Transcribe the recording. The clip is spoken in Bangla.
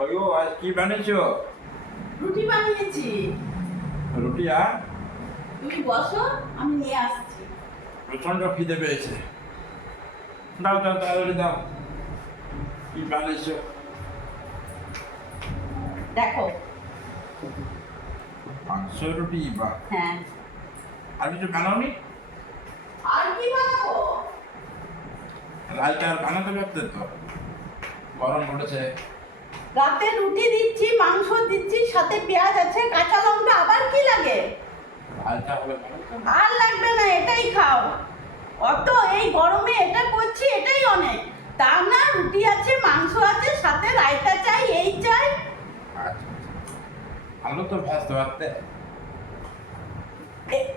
ও আজ কি বানিয়েছো? রুটি বানিয়েছি। রুটি আর তুমি বসো আমি নিয়ে আসছি। প্রচণ্ড খিদে পেয়েছে। দাও দাও তাড়াতাড়ি দাও। কি বানিয়েছো? দেখো। মাংস রুটি বা? হ্যাঁ। আর কিছু বানাওনি? আর কি বানাবো? আর বানাতে পারতে তো? গরম পড়েছে। রাতে রুটি দিচ্ছি মাংস দিচ্ছি সাথে পেঁয়াজ আছে কাঁচা লঙ্কা আবার কি লাগে? রাইতে আর লাগবে না এটাই খাও। অত এই গরমে এটা করছি এটাই অনেক। তা না রুটি আছে মাংস আছে সাথে রায়তা চাই এই চাই। আচ্ছা ভালো তো ভাজতে এ-